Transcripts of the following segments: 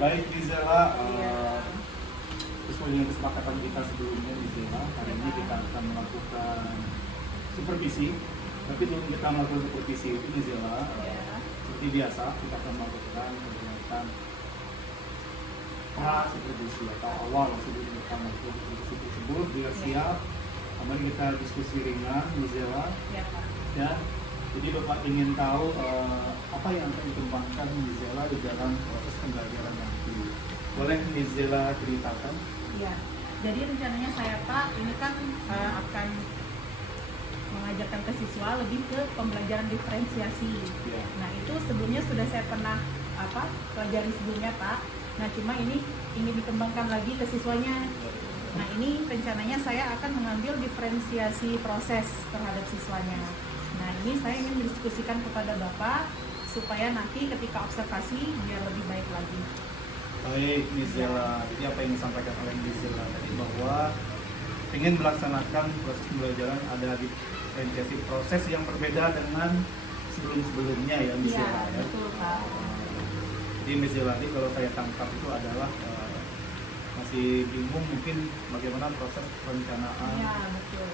Baik Mizela, Iya. sesuai dengan kesepakatan kita sebelumnya Mizela, hari ini kita akan melakukan supervisi. Tapi sebelum kita melakukan supervisi itu Mizela, Iya. seperti biasa kita akan melakukan kegiatan pra supervisi atau awal sebelum kita melakukan supervisi tersebut. Bila siap, kemarin kita diskusi ringan Mizela. Iya, Pak. Ya, jadi Bapak ingin tahu apa yang akan dikembangkan Mizela di dalam proses pembelajaran nanti. Boleh Mizela ceritakan? Iya. Jadi rencananya saya, Pak, ini kan akan mengajarkan ke siswa lebih ke pembelajaran diferensiasi. Ya. Nah, itu sebelumnya sudah saya pernah pelajari sebelumnya, Pak. Nah, cuma ini ingin dikembangkan lagi ke siswanya. Nah, ini rencananya saya akan mengambil diferensiasi proses terhadap siswanya. Nah, ini saya ingin mendiskusikan kepada Bapak supaya nanti ketika observasi biar lebih baik lagi. Baik Mizela, jadi apa yang disampaikan oleh Mizela tadi bahwa ingin melaksanakan proses pembelajaran ada diferensiasi proses yang berbeda dengan sebelum-sebelumnya ya Mizela. Iya, Ya. betul, Pak. Jadi Mizela tadi kalau saya tangkap itu adalah masih bingung mungkin bagaimana proses perencanaan. Iya, betul.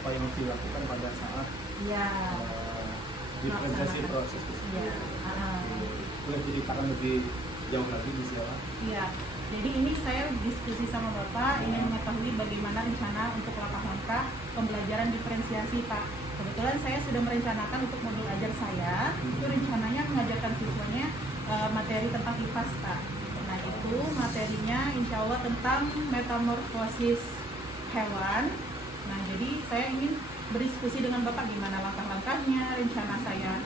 Apa yang harus dilakukan pada saat Iya. diferensiasi Melaksanakan. proses tersebut. Iya. Boleh diceritakan lebih jauh lagi Mizela? Iya. Jadi ini saya diskusi sama Bapak ingin mengetahui bagaimana rencana untuk langkah-langkah pembelajaran diferensiasi, Pak. Kebetulan saya sudah merencanakan untuk modul ajar saya, itu rencananya mengajarkan siswanya materi tentang IPAS, Pak. Nah, itu materinya insya Allah tentang metamorfosis hewan. Nah, jadi saya ingin berdiskusi dengan Bapak gimana langkah-langkahnya, rencana saya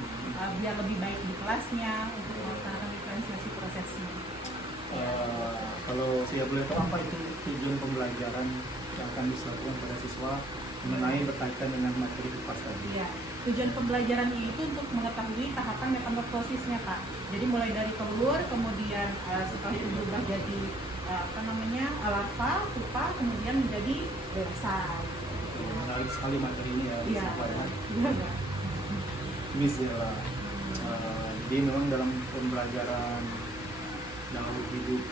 biar lebih baik di kelasnya untuk melaksanakan diferensiasi prosesnya. Kalau saya boleh tahu apa itu tujuan pembelajaran yang akan dilakukan pada siswa mengenai berkaitan dengan materi IPAS tadi? Iya, tujuan pembelajarannya itu untuk mengetahui tahapan metamorfosisnya, Pak. Jadi mulai dari telur, kemudian setelah itu berubah jadi larva, pupa, kemudian menjadi dewasa. Menarik sekali materi ini ya, Iya. siswa ya. Iya. Mizela. Jadi memang dalam pembelajaran makhluk hidup,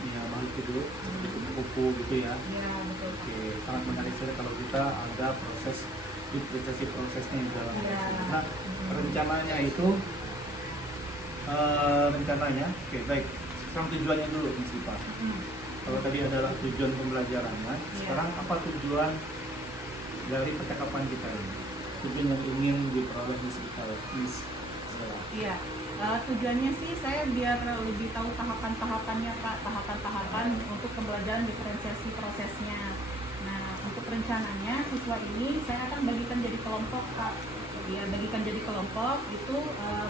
ya makhluk hidup seperti kupu-kupu gitu ya. Iya, betul. Oke, sangat menarik sekali kalau kita ada proses diferensiasi prosesnya di dalam. Iya. Nah, rencananya itu oke baik. Sekarang tujuannya dulu Mas Ipa. Kalau tadi adalah tujuan pembelajarannya, sekarang apa tujuan dari percakapan kita ini? Tujuan yang ingin diperoleh Miss Zela. Iya, tujuannya sih saya biar lebih tahu tahapan-tahapannya, Pak, tahapan-tahapan untuk pembelajaran diferensiasi prosesnya. Nah, untuk rencananya siswa ini saya akan bagikan jadi kelompok, Pak. Ya, bagikan jadi kelompok itu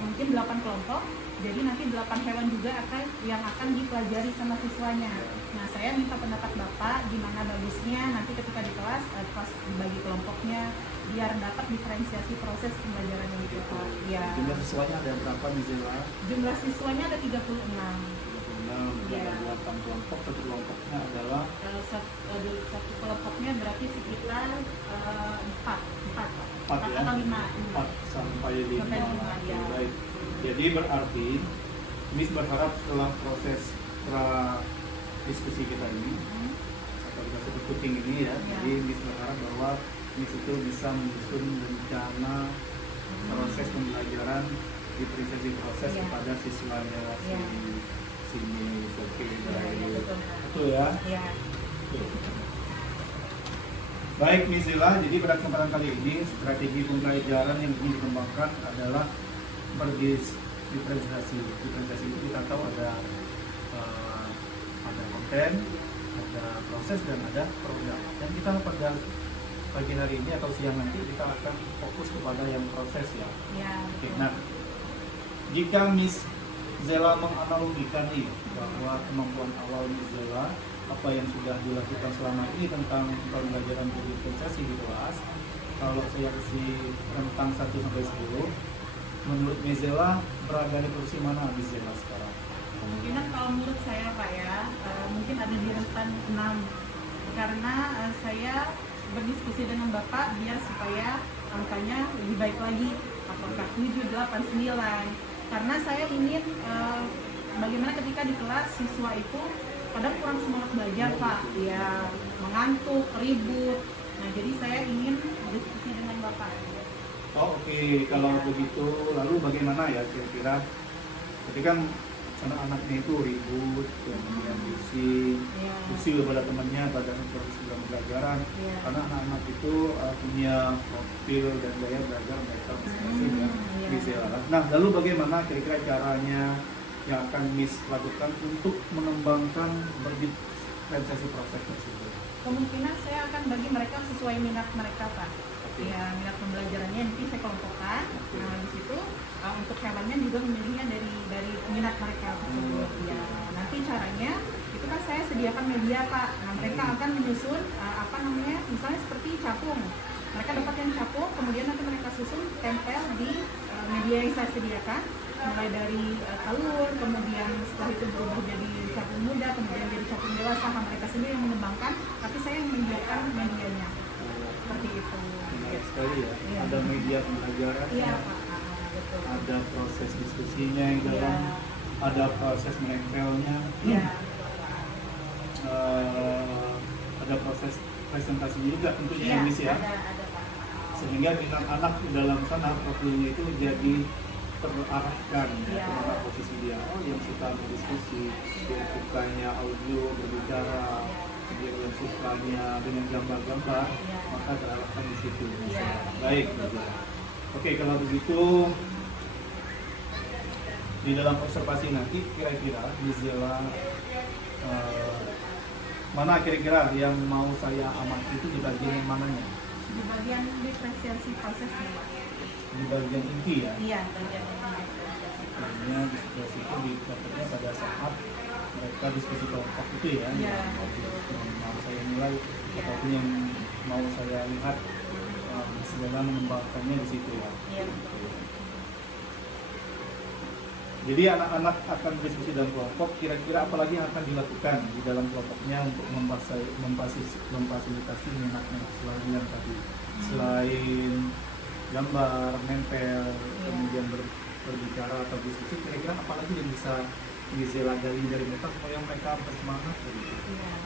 mungkin 8 kelompok. Jadi nanti 8 hewan juga yang akan dipelajari sama siswanya. Nah, saya minta pendapat Bapak gimana bagusnya nanti ketika di kelas pas dibagi kelompoknya biar dapat diferensiasi proses pembelajaran yang itu, Pak. Ya. Jumlah siswanya ada berapa di Zela? Jumlah siswanya ada 36. Ada 8 kelompok, satu kelompoknya adalah Satu kelompoknya berarti sekitar 4 4 ya? atau 5. 4 sampai 5. Sampai 5, ya. Baik. Jadi berarti Miss berharap setelah proses pra diskusi kita ini atau kita sebut kucing ini ya, jadi Miss berharap bahwa Miss itu bisa menyusun rencana proses pembelajaran diferensiasi proses kepada siswanya sini. Oke, baik. Betul ya? Iya. Baik Miss Zela, jadi pada kesempatan kali ini strategi pembelajaran yang ingin dikembangkan adalah berdiferensiasi. Diferensiasi itu kita tahu ada konten, ada proses dan ada program. Dan kita pada pagi hari ini atau siang nanti kita akan fokus kepada yang proses ya. Iya. Oke, nah jika Miss Zela menganalogikan nih bahwa kemampuan awal Miss Zela apa yang sudah dilakukan selama ini tentang pembelajaran diferensiasi di kelas, kalau saya kasih rentang 1 sampai 10, menurut Miss Zela berada di kursi mana Miss Zela sekarang? Kemungkinan kalau menurut saya, Pak ya, mungkin ada di rentan 6 karena saya berdiskusi dengan Bapak biar supaya angkanya lebih baik lagi, apakah 7, 8, 9, karena saya ingin bagaimana ketika di kelas siswa itu kadang kurang semangat belajar Pak, ya mengantuk, ribut. Nah jadi saya ingin diskusi dengan Bapak. Oh oke. Kalau begitu lalu bagaimana ya kira-kira ketika anak-anaknya itu ribut, kemudian pusing kepada temannya pada proses pembelajaran, karena anak-anak itu punya profil dan gaya belajar mereka masing-masing ya. Nah lalu bagaimana kira-kira caranya yang akan Miss lakukan untuk mengembangkan berdiferensiasi proses tersebut? Kemungkinan saya akan bagi mereka sesuai minat mereka Pak. Ya, minat pembelajarannya nanti saya kelompokkan. Nah di situ untuk hewannya juga memilihnya dari minat mereka tersebut. Ya, nanti caranya itu kan saya sediakan media Pak. Nah mereka akan menyusun misalnya seperti capung. Mereka dapat yang capung, kemudian nanti mereka susun tempel di media yang saya sediakan, mulai dari telur, kemudian setelah itu berubah jadi capung muda, kemudian jadi capung dewasa. Mereka sendiri yang mengembangkan, tapi saya yang menyediakan medianya. Seperti itu. Menarik sekali ya. Ada media pembelajaran, betul. ada proses diskusinya yang dalam, ada proses menempelnya, ada proses presentasi juga tentunya Miss ya. Ada Pak. Sehingga minat anak di dalam sana profilnya itu jadi terarahkan kemana posisi dia. Oh yang suka berdiskusi, yang sukanya audio berbicara, dia yang sukanya dengan gambar-gambar, maka terarahkan di situ. Baik. Oke, kalau begitu di dalam observasi nanti kira-kira Mizela mana kira-kira yang mau saya amati itu di bagian yang mananya? Di bagian diferensiasi prosesnya. Di bagian inti ya? Iya, bagian inti. Artinya diskusi itu didapatnya pada saat mereka diskusi kelompok itu ya? Yang mau saya nilai ataupun yang mau saya lihat Mizela mengembangkannya di situ ya? Iya. Jadi anak-anak akan berdiskusi dalam kelompok, kira-kira apa lagi yang akan dilakukan di dalam kelompoknya untuk memfasilitasi minatnya selain yang tadi, selain gambar, nempel, kemudian berbicara atau diskusi, kira-kira apa lagi yang bisa gali dari mereka supaya mereka bersemangat begitu? Iya.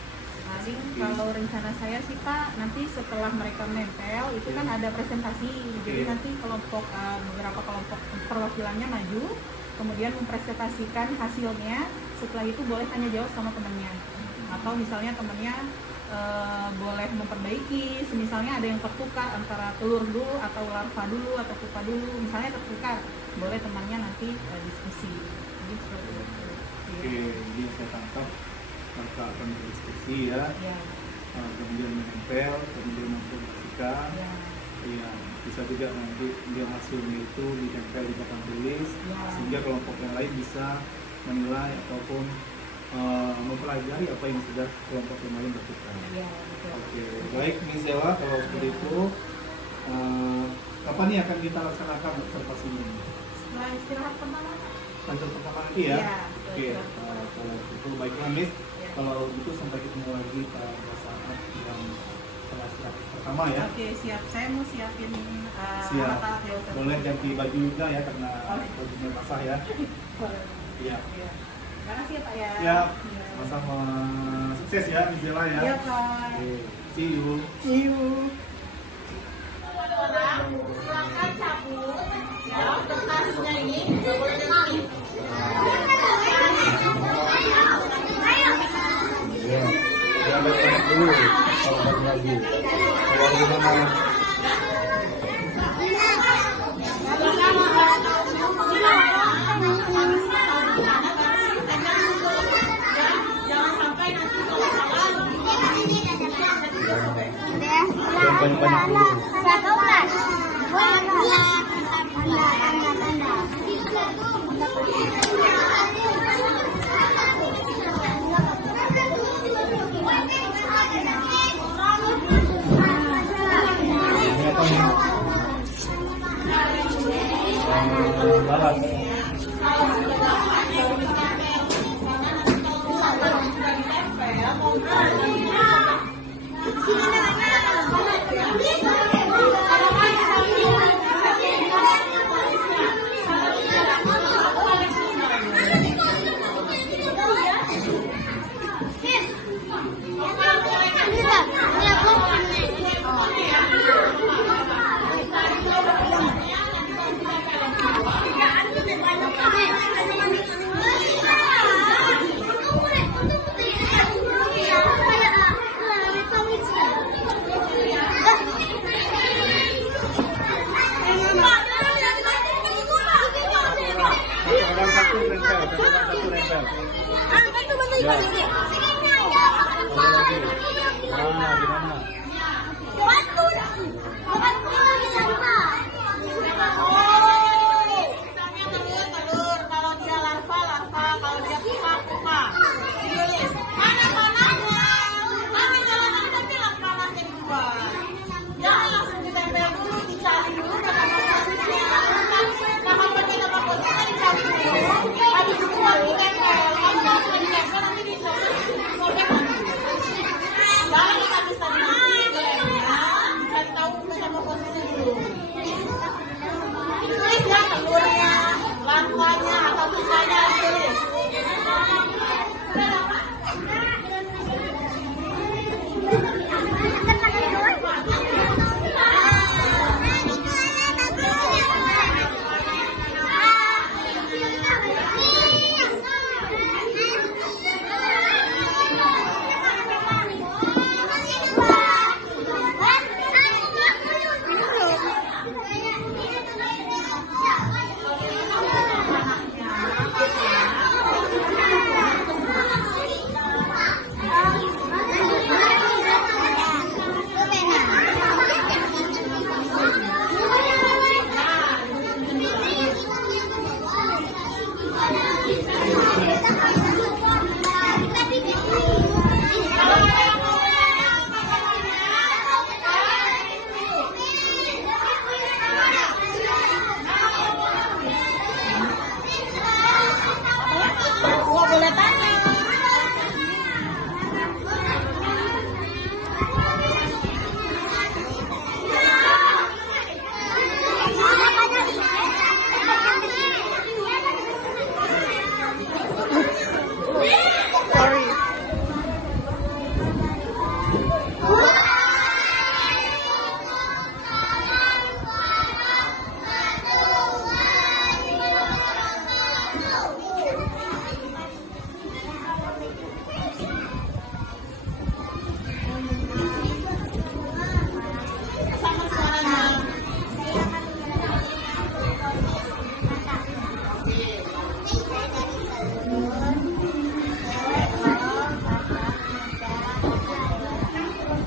Paling kalau rencana saya sih Pak, nanti setelah mereka nempel itu kan ada presentasi, jadi nanti beberapa kelompok perwakilannya maju, kemudian mempresentasikan hasilnya. Setelah itu boleh tanya jawab sama temannya, atau misalnya temannya boleh memperbaiki, misalnya ada yang tertukar antara telur dulu atau larva dulu atau pupa dulu, misalnya tertukar, boleh temannya nanti diskusi. Jadi seperti itu. Oke, jadi saya tangkap mereka akan berdiskusi ya, kemudian menempel, kemudian mempromosikan. Iya, bisa juga nanti dia hasilnya itu ditempel di belakang tulis, sehingga kelompok yang lain bisa menilai ataupun mempelajari apa yang sudah kelompok yang lain lakukan. Oke, baik Mizela, kalau seperti itu kapan nih akan kita laksanakan observasi ini? Setelah istirahat pertama. Lanjut pertama nanti ya? Oke, kalau itu baiklah Miss. Kalau itu sampai ketemu lagi pada saat yang setelah istirahat pertama ya. Oke, siap. Saya mau siapin siap. Boleh ganti baju juga ya karena bajunya basah ya. Iya. Terima kasih ya Pak ya. Siap. Sama-sama. Sukses ya Mizela ya. Iya Pak. See you. See you. Silakan cabut ya untuk tasnya ini. Boleh dengar. Ya, ya baik dulu kalau balik lagi. Kalau gimana? Jangan sampai nanti kalau salah. Banyak-banyak dulu. Balas. Sini Ya. Nah, gimana? Telur. Kalau dia larva, kalau dia pupa. Ditulis mana panahnya. Nanti jangan tapi panahnya dibuat. Jangan langsung ditempel dulu, dicari dulu nama posisinya. Nama posisinya dicari dulu. Habis itu baru ditempel. Kalau langsung ditempel nanti disobek lagi. Jangan dikasih tadi ya. Cari tahu nama posisinya dulu. Ditulis ya telurnya, larvanya atau pupanya ditulis.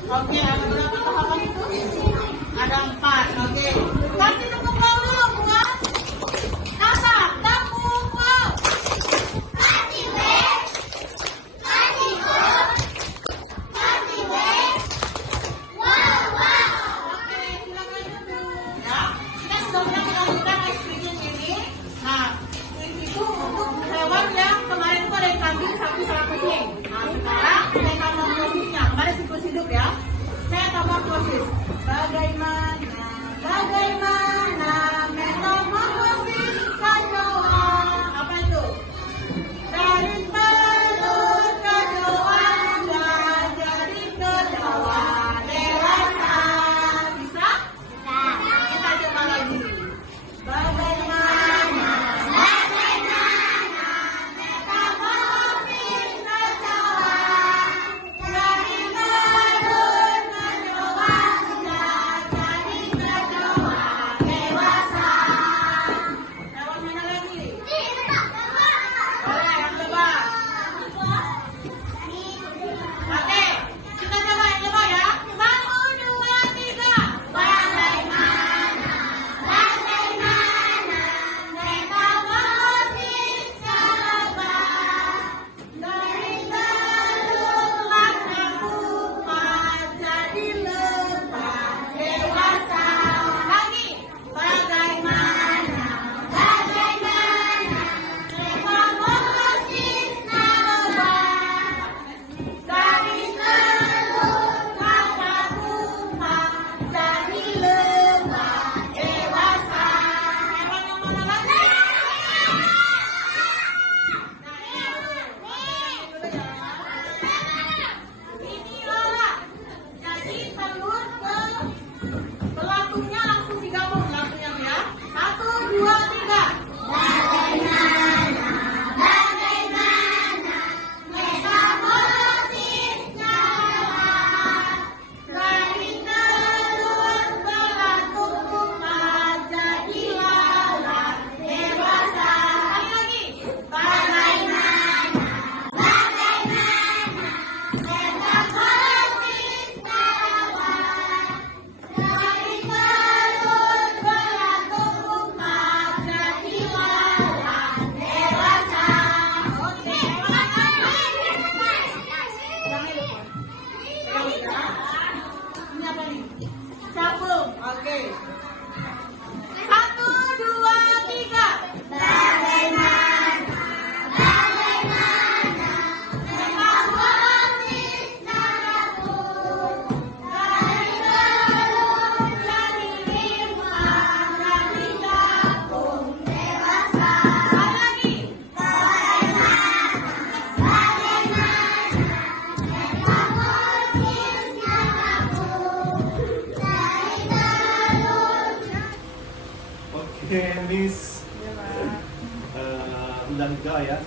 Oke, ada berapa tahapan itu? Ada 4. Oke. Kasih tepuk tangan dulu, buat. Kata, tepuk tangan. Kasih B. Kasih O. Kasih B. Wow. Oke, silakan duduk. Ya. Kita sudah melakukan eksperimen ini. Nah, itu untuk hewan yang kemarin itu ada yang kambing, sapi, sama kucing. Nah, sekarang saya tambah prosesnya. Kemarin siklus hidup ya. Saya tambah proses. Bagaimana metamorfosis kecoa? Apa itu? Dari telur kecoa jadi kecoa dewasa. Bisa? Kita coba lagi. Bagaimana metamorfosis kecoa? Dari telur kecoa jadi kecoa dewasa.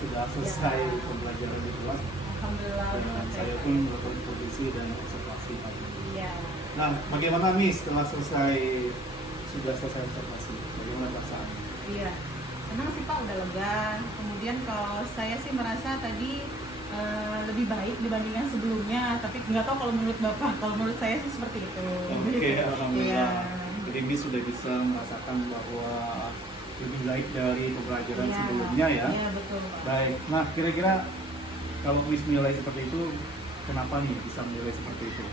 sudah selesai pembelajaran di kelas. Alhamdulillah. Dan saya pun melakukan produksi dan observasi tadi. Iya. Nah, bagaimana Miss sudah selesai observasi? Bagaimana perasaannya? Iya. Senang sih Pak, udah lega. Kemudian kalau saya sih merasa tadi lebih baik dibandingkan sebelumnya. Tapi nggak tahu kalau menurut Bapak. Kalau menurut saya sih seperti itu. Oke, alhamdulillah. Iya. Jadi Miss sudah bisa merasakan bahwa lebih baik dari pembelajaran Iya. sebelumnya ya. Iya betul Pak. Baik. Nah, kira-kira kalau Miss menilai seperti itu, kenapa nih bisa menilai seperti itu?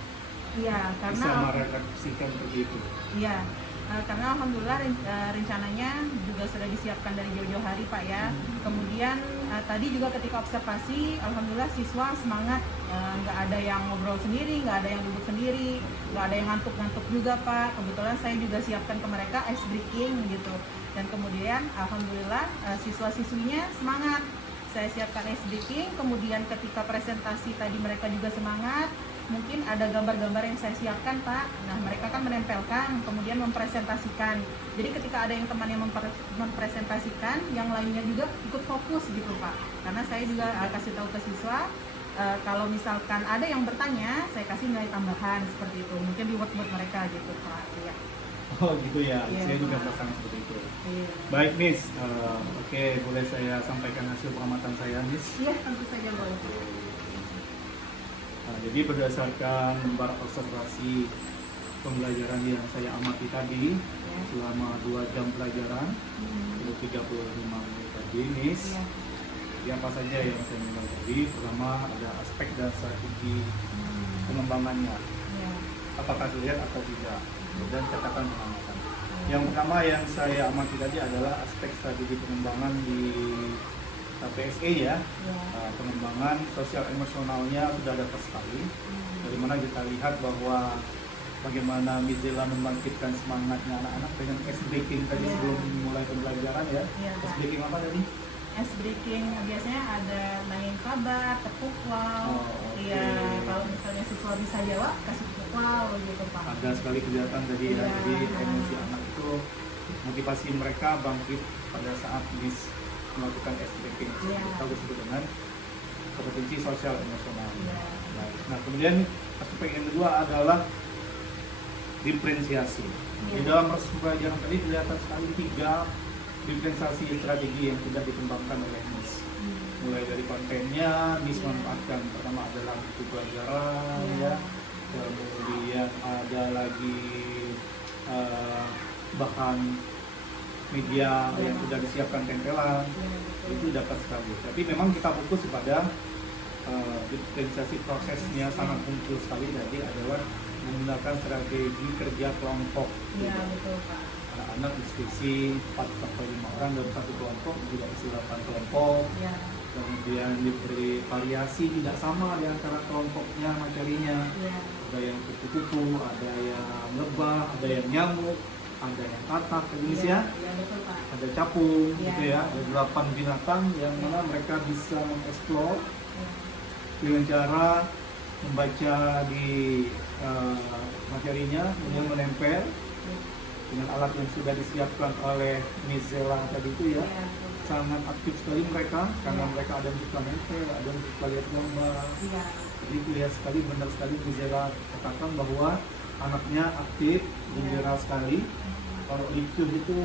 Iya, Bisa karena merefleksikan seperti itu. iya, karena alhamdulillah rencananya juga sudah disiapkan dari jauh-jauh hari Pak ya. Kemudian tadi juga ketika observasi, alhamdulillah siswa semangat, nggak ada yang ngobrol sendiri, nggak ada yang duduk sendiri, nggak ada yang ngantuk-ngantuk juga Pak. Kebetulan saya juga siapkan ke mereka ice breaking gitu. Dan kemudian alhamdulillah siswa-siswinya semangat. Saya siapkan ice breaking, kemudian ketika presentasi tadi mereka juga semangat. Mungkin ada gambar-gambar yang saya siapkan Pak. Nah mereka kan menempelkan, kemudian mempresentasikan. Jadi ketika ada yang teman yang mempresentasikan, yang lainnya juga ikut fokus gitu Pak. Karena saya juga kasih tahu ke siswa, kalau misalkan ada yang bertanya, saya kasih nilai tambahan seperti itu. Mungkin reward mereka gitu Pak. Ya. Oh gitu ya, Iya, saya juga Pak. merasakan seperti itu. Iya. Baik Miss, oke, boleh saya sampaikan hasil pengamatan saya Miss? Iya tentu saja boleh. Nah, jadi berdasarkan lembar observasi pembelajaran yang saya amati tadi Ya. selama 2 jam pelajaran, 35 menit tadi Miss, Iya. ya apa saja yang saya nilai tadi? Pertama ada aspek dan strategi pengembangannya, Iya. apakah terlihat atau tidak, dan catatan pengamatan. Yang pertama yang saya amati tadi adalah aspek strategi pengembangan di PSE ya. Pengembangan sosial emosionalnya sudah dapat sekali. Dari mana kita lihat bahwa bagaimana Mizela membangkitkan semangatnya anak-anak dengan ice breaking tadi Iya. sebelum mulai pembelajaran ya. Iya, Ice Pak. breaking apa tadi? Ice breaking biasanya ada nanyain kabar, tepuk wow. Oh, oke. Iya, kalau misalnya siswa bisa jawab, kasih tepuk wow gitu Pak. Ada sekali kegiatan tadi ya. Iya. Jadi emosi anak itu motivasi mereka bangkit pada saat Miss melakukan ice breaking. Iya. Kita disebut dengan kompetensi sosial emosional. Iya. Baik. Nah, kemudian aspek yang kedua adalah diferensiasi. Di Iya. dalam proses pembelajaran tadi kelihatan sekali 3 diferensiasi strategi yang sudah dikembangkan oleh Miss. Mulai dari kontennya, Miss Iya. manfaatkan pertama adalah buku pelajaran Iya. ya, kemudian ada lagi bahan media Iya. yang sudah disiapkan tempelan, Iya, betul. itu dapat sekali. Tapi memang kita fokus pada diferensiasi prosesnya sangat muncul sekali tadi adalah menggunakan strategi kerja kelompok. Iya, betul Pak. Anak-anak diskusi 4-5 orang dalam satu kelompok, juga istilahkan kelompok. Iya. Kemudian diberi variasi tidak sama di antara kelompoknya materinya. Iya. Ada yang kupu-kupu, ada yang lebah, ada yang nyamuk, ada yang katak, Indonesia. Iya, betul Pak. Ada capung, Iya. gitu ya. Ada 8 binatang yang mana mereka bisa mengeksplor Iya. dengan cara membaca di materinya, kemudian menempel dengan alat yang sudah disiapkan oleh Mizela tadi itu ya. Iya, betul. Sangat aktif sekali mereka karena Iya. mereka ada yang suka nempel, ada yang suka lihat gambar. Iya. Jadi terlihat sekali, benar sekali Mizela katakan bahwa anaknya aktif, gembira sekali. Kalau ricuh itu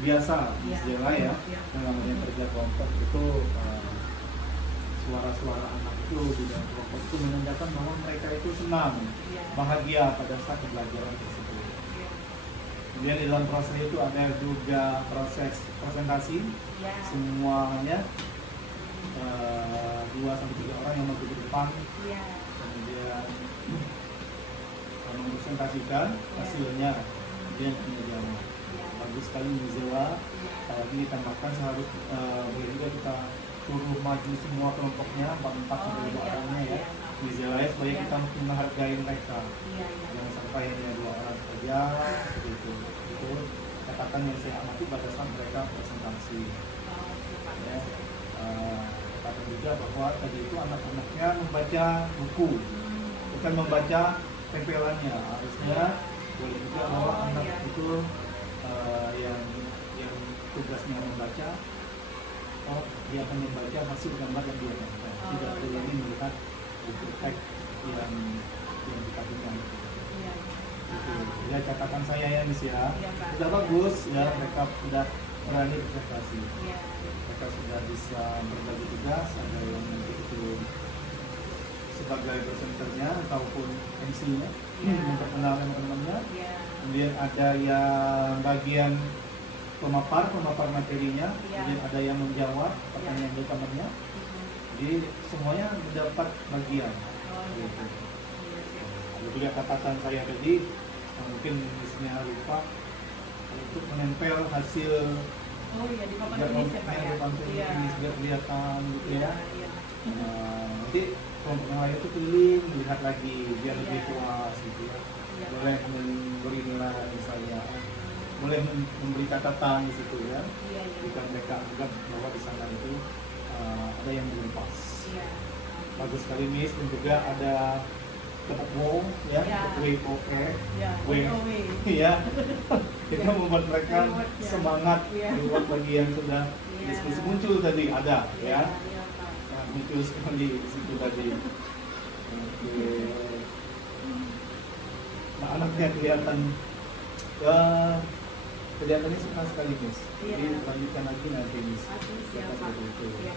biasa Mizela ya, Iya. yang namanya kerja kelompok itu suara-suara anak itu di dalam kelompok itu menandakan bahwa mereka itu senang, Iya. bahagia pada saat pembelajaran tersebut. Iya. Kemudian di dalam proses itu ada juga proses presentasi, Iya. semuanya 2-3 orang yang maju di depan, Iya. kemudian mempresentasikan hasilnya, kemudian penjelasan. Iya. Bagus sekali Mizela. Apalagi ditambahkan seharus boleh juga kita suruh maju semua kelompoknya 4 sampai 5 orangnya ya. Mizela ya, supaya Iya. kita menghargai mereka. Iya. Iya. Jangan sampai hanya 2 orang saja seperti itu. Itu catatan yang saya amati pada saat mereka presentasi. Ya. Kata juga bahwa tadi itu anak-anaknya membaca buku, bukan membaca tempelannya. Harusnya boleh juga bahwa anak itu yang tugasnya membaca oh dia akan membaca hasil gambar yang dia dapat, tidak berani melihat teks yang dikabulkan. Iya. Itu ya catatan saya ya Miss ya. Iya, Pak. Sudah bagus ya, Iya. mereka sudah berani berprestasi. Iya. Mereka sudah bisa berbagi tugas, ada yang itu sebagai presenternya ataupun MC-nya, Iya. memperkenalkan teman-temannya. Iya. Kemudian ada yang bagian pemapar materinya, Iya. kemudian ada yang menjawab pertanyaan teman-temannya. Jadi semuanya mendapat bagian. Oh, iya, Gitu. Pak. Iya, siap. Ada juga catatan saya tadi, mungkin Miss-nya lupa untuk menempel hasil Oh iya, di papan biar tulis ya Pak ya? Iya. ini biar kelihatan gitu ya. Iya. Nanti kelompok yang lain itu keliling melihat lagi biar Iya. lebih puas gitu ya. Iya, Pak. Boleh memberi nilai misalnya, boleh memberi catatan di situ ya. Iya, iya. Jika mereka anggap bahwa di sana itu ada yang belum pas. Iya. Bagus sekali Miss, dan juga ada tepuk wow ya, Iya. WOE. Iya. W. Iya. Itu Iya. membuat mereka Reward, ya. semangat Iya. reward bagi yang sudah Iya. diskusi muncul tadi ada Iya, ya. iya, Pak. Nah, muncul sekali di situ tadi. Oke. Nah, anaknya kelihatan ya, kelihatannya suka sekali Miss. Iya. Jadi lanjutkan lagi nanti Miss. Pasti siap, Pak. Seperti itu. Iya.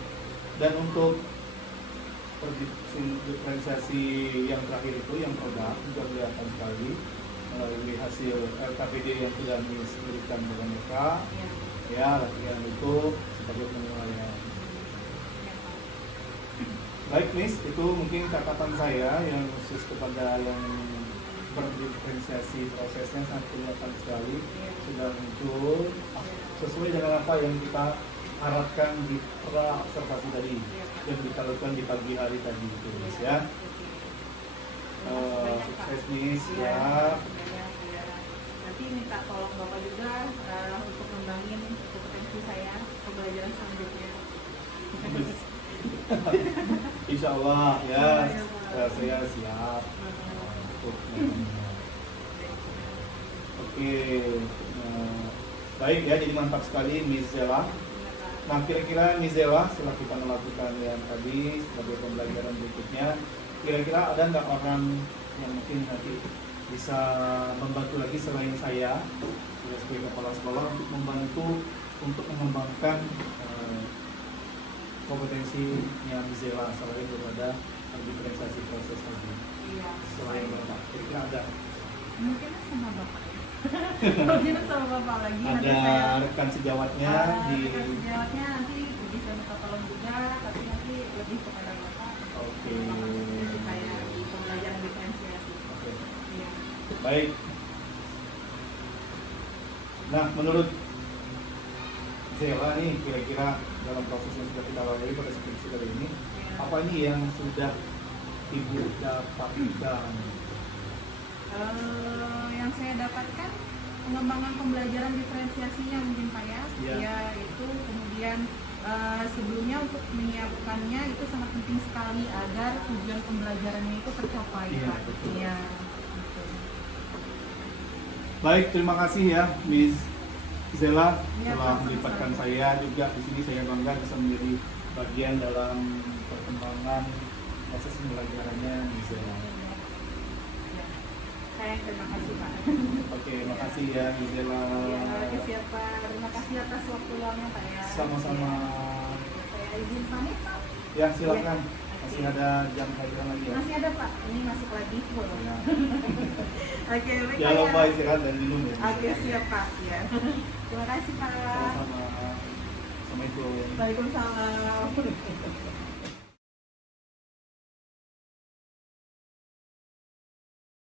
Dan untuk diferensiasi yang terakhir itu yang produk juga kelihatan sekali melalui hasil LKPD yang sudah Miss berikan kepada mereka. Iya. Ya, latihan itu sebagai penilaian. Iya, Pak. Baik Miss, itu mungkin catatan saya yang khusus kepada yang berdiferensiasi prosesnya sangat kelihatan sekali Iya. sudah muncul sesuai dengan apa yang kita harapkan di pra observasi tadi Iya, Pak. yang kita lakukan di pagi hari tadi itu Miss Iya. ya. Oke. Terima kasih banyak, Pak. Sukses Miss Iya, ya. banyak, ya. Nanti minta tolong Bapak juga untuk ngembangin kompetensi saya pembelajaran selanjutnya. Insya Allah ya, Iya, Pak. saya siap untuk oke. Baik ya, jadi mantap sekali Miss Zela. Nah, kira-kira Miss Zela setelah kita melakukan yang tadi sebagai pembelajaran berikutnya, kira-kira ada nggak orang yang mungkin nanti bisa membantu lagi selain saya sebagai kepala sekolah untuk membantu untuk mengembangkan kompetensinya Miss Zela selain daripada diferensiasi proses tadi? Iya. Selain Bapak, kira-kira ada? Mungkin sama Bapak ya. Mungkin sama Bapak lagi. Nanti Ada saya rekan sejawatnya di rekan sejawatnya nanti bisa minta tolong juga, tapi nanti lebih kepada Bapak. Oke. Kompetensi saya di pembelajaran diferensiasi. Oke. Iya. Baik. Nah, menurut Zela nih, kira-kira dalam proses yang sudah kita lalui pada skripsi kali ini, Iya. apa nih yang sudah Ibu dapatkan? Yang saya dapatkan pengembangan pembelajaran diferensiasinya mungkin Pak ya. Iya. Ya, itu kemudian sebelumnya untuk menyiapkannya itu sangat penting sekali agar tujuan pembelajarannya itu tercapai Iya, Pak. betul. Iya. Betul. Baik, terima kasih ya Miss Zela Iya, telah Pak, melibatkan sama-sama. saya juga di sini. Saya bangga bisa menjadi bagian dalam perkembangan proses pembelajarannya Miss Zela. Ya. Saya yang terima kasih Pak. Oke, makasih ya Miss Zela. Ya, siap Pak. Terima kasih atas waktu luangnya Pak ya. Sama-sama. Ya, saya izin pamit Pak. Ya, silakan. Iya. Masih ada jam kajian lagi ya. Masih ada Pak. Ini masuk lagi. Ya. Oke, baik Pak Jangan ya. lupa istirahat dan minum ya. Oke, siap Pak. Ya. Terima kasih Pak. Sama-sama. Assalamualaikum. Waalaikumsalam.